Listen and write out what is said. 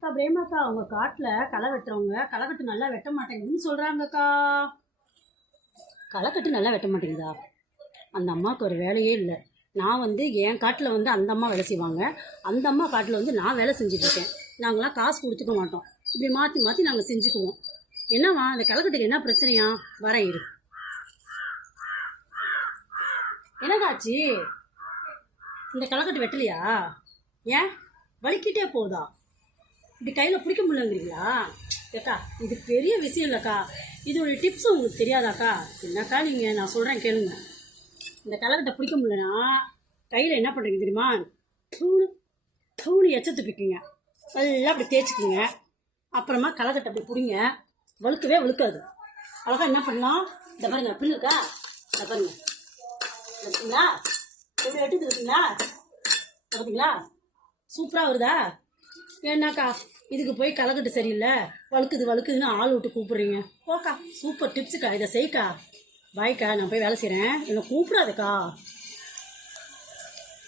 அக்கா பிரேமாக்கா அவங்க காட்டில் களை வெட்டுறவங்க களைக்கட்டு நல்லா வெட்ட மாட்டேங்குதுன்னு சொல்கிறாங்கக்கா. களைக்கட்டு நல்லா வெட்ட மாட்டேங்குதா? அந்த அம்மாவுக்கு ஒரு வேலையே இல்லை. நான் என் காட்டில் அந்த அம்மா வேலை செய்வாங்க, அந்த அம்மா காட்டில் நான் வேலை செஞ்சிட்ருக்கேன். நாங்களாம் காசு கொடுத்துக்க மாட்டோம், இப்படி மாற்றி மாற்றி நாங்கள் செஞ்சுக்குவோம். என்னவா அந்த களைக்கட்டுக்கு என்ன பிரச்சனையா? வரேன் இரு. என்னதாச்சு? இந்த களைக்கட்டு வெட்டலையா? ஏன் வலிக்கிட்டே போகுதா? இப்படி கையில் பிடிக்க முடியலங்கிறீங்களா? ஏக்கா இது பெரிய விஷயம் இல்லைக்கா, இது ஒரு டிப்ஸ் உங்களுக்கு தெரியாதாக்கா? என்னக்கா நீங்கள், நான் சொல்கிறேன் கேளுங்க. இந்த களைக்கட்டை பிடிக்க முடியலன்னா கையில் என்ன பண்ணுறீங்க தெரியுமா? தூணு தூணு எச்ச துப்பிக்குங்க, எல்லாம் அப்படி தேய்ச்சிக்குங்க. அப்புறமா களைக்கட்டை அப்படி பிடிங்க, வழுக்கவே வழுக்காது. அழகாக என்ன பண்ணலாம், இந்த பாருங்க அப்படி இருக்கா, இந்த பாருங்க இருக்குங்களா, எப்படி வெட்டுது இருக்குங்களா, பார்த்தீங்களா? சூப்பராக வருதா? ஏன்னாக்கா இதுக்கு போய் களைக்கட்டு சரியில்லை, வழுக்குதுன்னு ஆள் விட்டு கூப்பிட்றீங்க? ஓக்கா சூப்பர் டிப்ஸுக்கா, இதை செய்க்கா. பாய்க்கா, நான் போய் வேலை செய்கிறேன், என்னை கூப்பிடாதக்கா.